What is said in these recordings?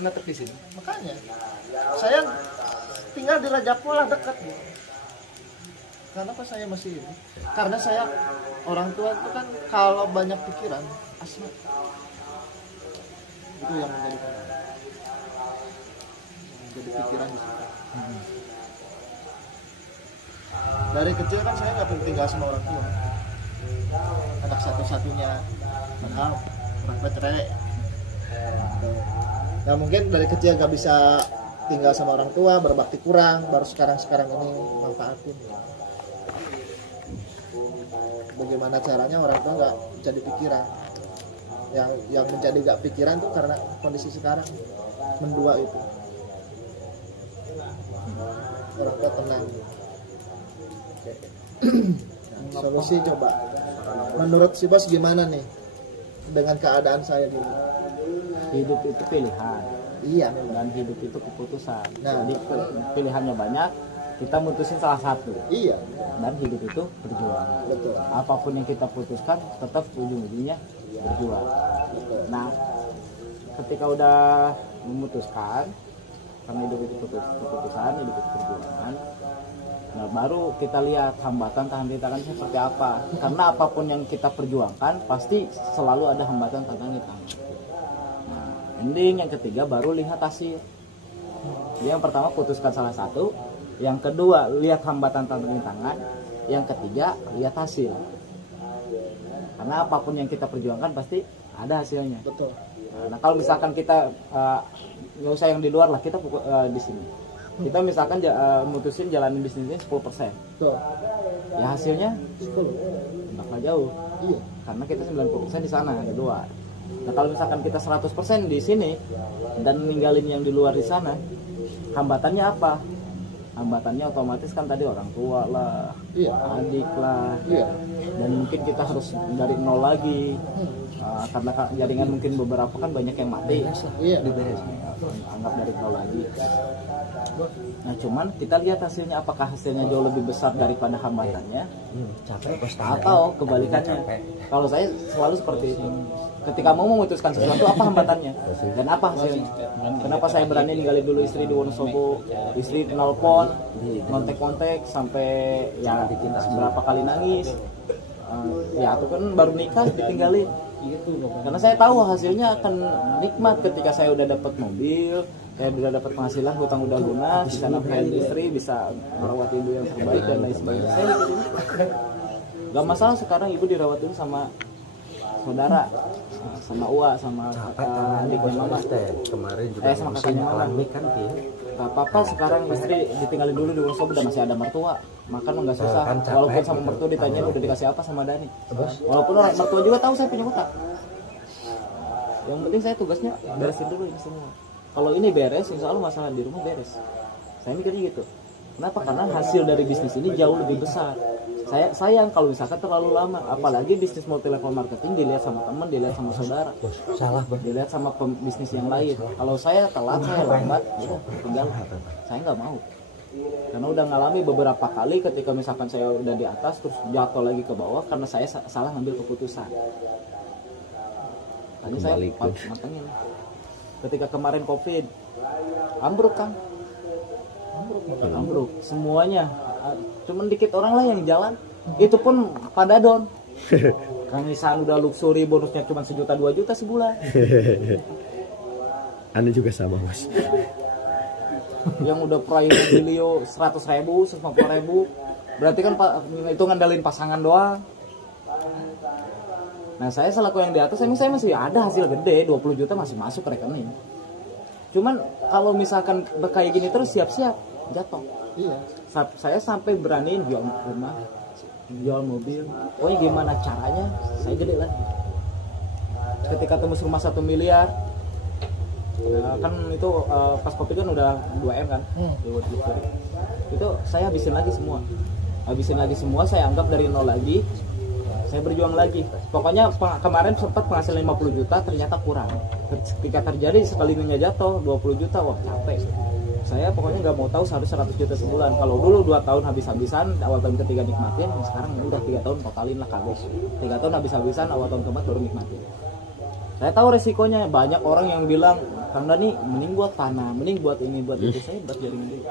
Menetap di sini. Makanya saya tinggal di Raja Polah dekat gitu. Kenapa saya masih ini? Karena saya orang tua itu kan kalau banyak pikiran asma itu yang menjadi pikiran di situ. Dari kecil kan saya nggak pernah tinggal sama orang tua, anak satu-satunya, padahal orang bercerai. Nah mungkin dari kecil nggak bisa tinggal sama orang tua, berbakti kurang, baru sekarang ini manfaatin. Bagaimana caranya orang tua nggak jadi pikiran, yang menjadi nggak pikiran tuh karena kondisi sekarang mendua itu, orang tua tenang. Nah, solusi coba menurut si bos gimana nih dengan keadaan saya dulu? Hidup itu pilihan. Iya, dan hidup itu keputusan. Nah, jadi pilihannya banyak, kita mutusin salah satu. Iya. Dan hidup itu perjuangan. Betul. Apapun yang kita putuskan, tetap ujung-ujungnya berjuang. Betul. Nah, ketika udah memutuskan, karena hidup itu keputusan, hidup itu perjuangan. Nah, baru kita lihat hambatan-tantangan seperti apa. Karena apapun yang kita perjuangkan, pasti selalu ada hambatan-tantangan. Ending yang ketiga baru lihat hasil. Yang pertama putuskan salah satu, yang kedua lihat hambatan tantangan, yang ketiga lihat hasil. Karena apapun yang kita perjuangkan pasti ada hasilnya. Betul. Nah kalau misalkan kita nggak usah yang di luar lah, kita di sini. Kita misalkan mutusin jalanin bisnisnya 10%. Betul. Ya hasilnya 10. bakal jauh. Iya. Karena kita 90% di sana di luar. Nah kalau misalkan kita 100% di sini dan ninggalin yang di luar di sana, hambatannya apa? Hambatannya otomatis kan tadi orang tua lah, iya, adik lah, iya. Dan mungkin kita harus dari nol lagi, karena jaringan mungkin beberapa kan banyak yang mati, iya. Anggap dari nol lagi. Nah cuman kita lihat hasilnya, apakah hasilnya jauh lebih besar daripada hambatannya, atau kebalikannya. Kalau saya selalu seperti itu. Ketika mau memutuskan sesuatu, apa hambatannya dan apa hasilnya. Kenapa saya berani ninggalin dulu istri di Wonosobo, istri nelpon, kontek-kontek sampai ya beberapa kali nangis. Ya aku kan baru nikah ditinggalin. Karena saya tahu hasilnya akan nikmat ketika saya udah dapat mobil, saya udah dapat penghasilan, hutang udah lunas, bisa nafkahin istri, bisa merawat ibu yang terbaik dan lain sebagainya. Saya gak masalah sekarang ibu dirawat dulu sama saudara, sama Uwa, sama adiknya mama, kemarin juga sama kakaknya mama. Kan gak apa-apa sekarang istri ditinggalin dulu di Wonosobo, udah masih ada mertua, makan nggak susah. Walaupun sama mertua ditanya udah dikasih apa sama Dani, walaupun orang mertua juga tahu saya punya hutang. Yang penting saya tugasnya beresin dulu ini semua. Kalau ini beres, insya Allah masalah di rumah beres. Saya mikirnya gitu. Kenapa? Karena hasil dari bisnis ini jauh lebih besar. Saya sayang kalau misalkan terlalu lama, apalagi bisnis multi level marketing dilihat sama teman, dilihat sama saudara, dilihat sama pembisnis yang lain. Kalau saya telat, saya lambat, ya tinggal. Saya nggak mau, karena udah ngalami beberapa kali ketika misalkan saya udah di atas terus jatuh lagi ke bawah karena saya salah ngambil keputusan. Tadi saya matengin. Ketika kemarin COVID, ambruk kan, ambruk semuanya. Cuman dikit orang lah yang jalan, itu pun pada down. Kang Isan udah luxury, bonusnya cuma 1 juta 2 juta sebulan. Anda juga sama mas. Yang udah proyek mobilio 100.000, 150.000, berarti kan itu ngandalin pasangan doang. Nah saya selaku yang di atas, emang saya masih ada hasil gede, 20 juta masih masuk ke rekening. Cuman kalau misalkan kayak gini terus, siap-siap jatuh. Iya. Saya sampai beraniin jual rumah, jual mobil. Oh gimana caranya saya gede lagi. Ketika tembus rumah 1 miliar, kan itu pas COVID kan udah 2M kan, itu saya habisin lagi semua, saya anggap dari nol lagi, saya berjuang lagi. Pokoknya kemarin sempat penghasilan 50 juta, ternyata kurang. Ketika terjadi sekalinya jatuh 20 juta, wah capek. Saya pokoknya nggak mau tahu harus 100 juta sebulan. Kalau dulu 2 tahun habis-habisan, awal tahun ketiga nikmatin, sekarang udah 3 tahun totalin lah kagak. 3 tahun habis-habisan, awal tahun keempat baru nikmatin. Saya tahu resikonya, banyak orang yang bilang Kang Dani mending buat tanah, mending buat ini, buat itu. Saya buat jaringan dulu.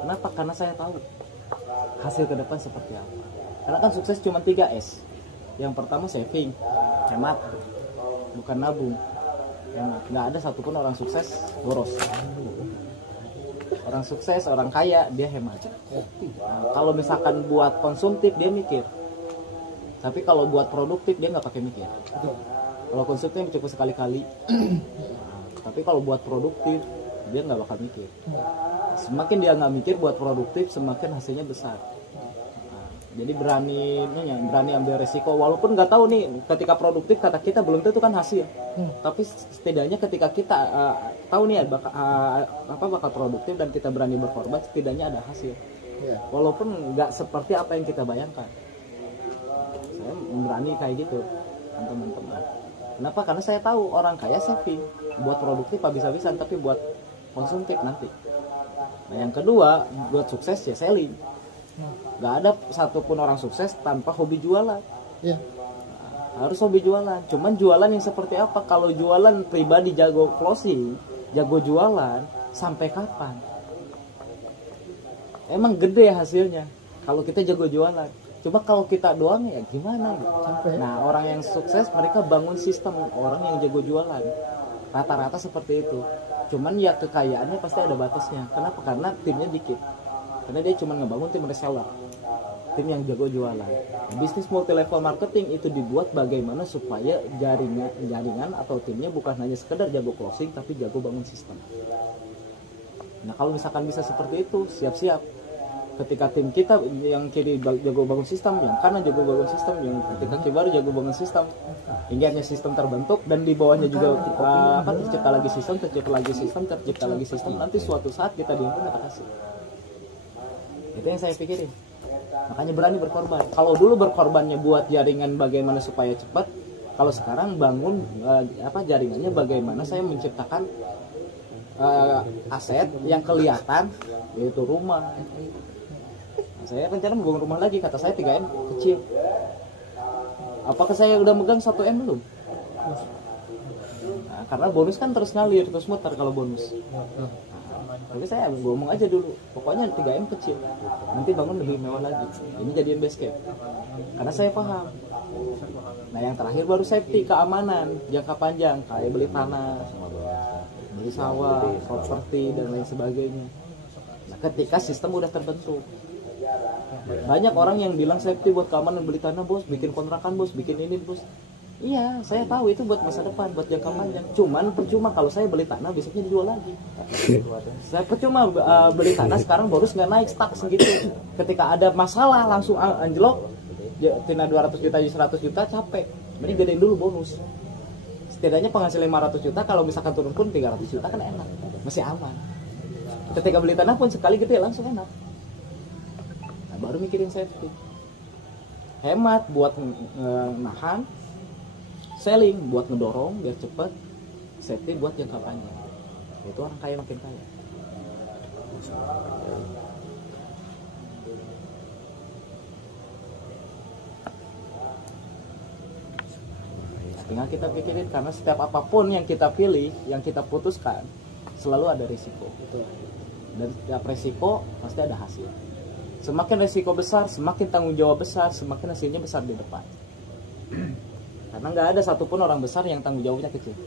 Kenapa? Karena saya tahu hasil ke depan seperti apa. Karena kan sukses cuma 3S. Yang pertama saving, hemat, bukan nabung. Hemat. Nggak ada satupun orang sukses boros. Orang sukses, orang kaya, dia hemat. Nah, kalau misalkan buat konsumtif dia mikir. Tapi kalau buat produktif dia nggak pakai mikir. Kalau konsumtif cukup sekali-kali. Tapi kalau buat produktif dia nggak bakal mikir. Semakin dia nggak mikir buat produktif, semakin hasilnya besar. Nah, jadi berani ambil resiko. Walaupun nggak tahu nih, ketika produktif kata kita belum tentu kan hasil. Tapi setidaknya ketika kita tahu nih bakal produktif dan kita berani berkorban, setidaknya ada hasil. Walaupun nggak seperti apa yang kita bayangkan. Saya berani kayak gitu, teman-teman. Kenapa? Karena saya tahu orang kaya saving, buat produktif habis-habisan, tapi buat konsumtif nanti. Nah yang kedua, buat sukses ya selling. Gak ada satupun orang sukses tanpa hobi jualan. Nah, harus hobi jualan. Cuman jualan yang seperti apa? Kalau jualan pribadi jago closing, jago jualan, sampai kapan? Emang gede hasilnya kalau kita jago jualan. Coba kalau kita doang ya gimana gitu. Nah orang yang sukses mereka bangun sistem, orang yang jago jualan rata-rata seperti itu. Cuman ya kekayaannya pasti ada batasnya. Kenapa? Karena timnya dikit. Karena dia cuma ngebangun tim reseller, tim yang jago jualan. Bisnis multi level marketing itu dibuat bagaimana supaya jaringan atau timnya bukan hanya sekedar jago closing tapi jago bangun sistem. Nah kalau misalkan bisa seperti itu, siap-siap ketika tim kita yang kiri jago bangun sistem, yang kanan jago bangun sistem, yang ketika kiri baru jago bangun sistem, hingga sistem terbentuk dan di bawahnya juga tercipta lagi sistem, nanti suatu saat kita dihimpun kita kasih. Itu yang saya pikirin. Makanya berani berkorban. Kalau dulu berkorbannya buat jaringan bagaimana supaya cepat, kalau sekarang bangun jaringannya bagaimana saya menciptakan aset yang kelihatan, yaitu rumah. Saya rencana membangun rumah lagi, kata saya 3M kecil. Apakah saya udah megang 1M belum? Nah, karena bonus kan terus ngalir, terus muter kalau bonus. Tapi saya ngomong aja dulu, pokoknya 3M kecil, nanti bangun lebih mewah lagi. Ini jadian base camp. Karena saya paham. Nah yang terakhir baru safety, keamanan jangka panjang, kayak beli tanah, beli sawah, properti dan lain sebagainya. Nah ketika sistem udah terbentuk, banyak orang yang bilang safety buat keamanan beli tanah bos, bikin kontrakan bos, bikin ini bos. Iya, saya tahu itu buat masa depan, buat jangka panjang. Cuman percuma kalau saya beli tanah besoknya dijual lagi. Saya percuma beli tanah sekarang bonus nggak naik, stuck segitu. Ketika ada masalah langsung anjlok, tina 200 juta, 100 juta capek. Mending gedein dulu bonus. Setidaknya penghasil 500 juta, kalau misalkan turun pun 300 juta kan enak, masih aman. Ketika beli tanah pun sekali gede langsung enak. Nah, baru mikirin safety. Hemat buat nahan, selling buat ngedorong biar cepet, safety buat jangka panjang. Itu orang kaya makin kaya. Tinggal kita pikirin, karena setiap apapun yang kita pilih, yang kita putuskan, selalu ada risiko. Dan setiap risiko pasti ada hasil. Semakin risiko besar, semakin tanggung jawab besar, semakin hasilnya besar di depan. Karena nggak ada satupun orang besar yang tanggung jawabnya kecil.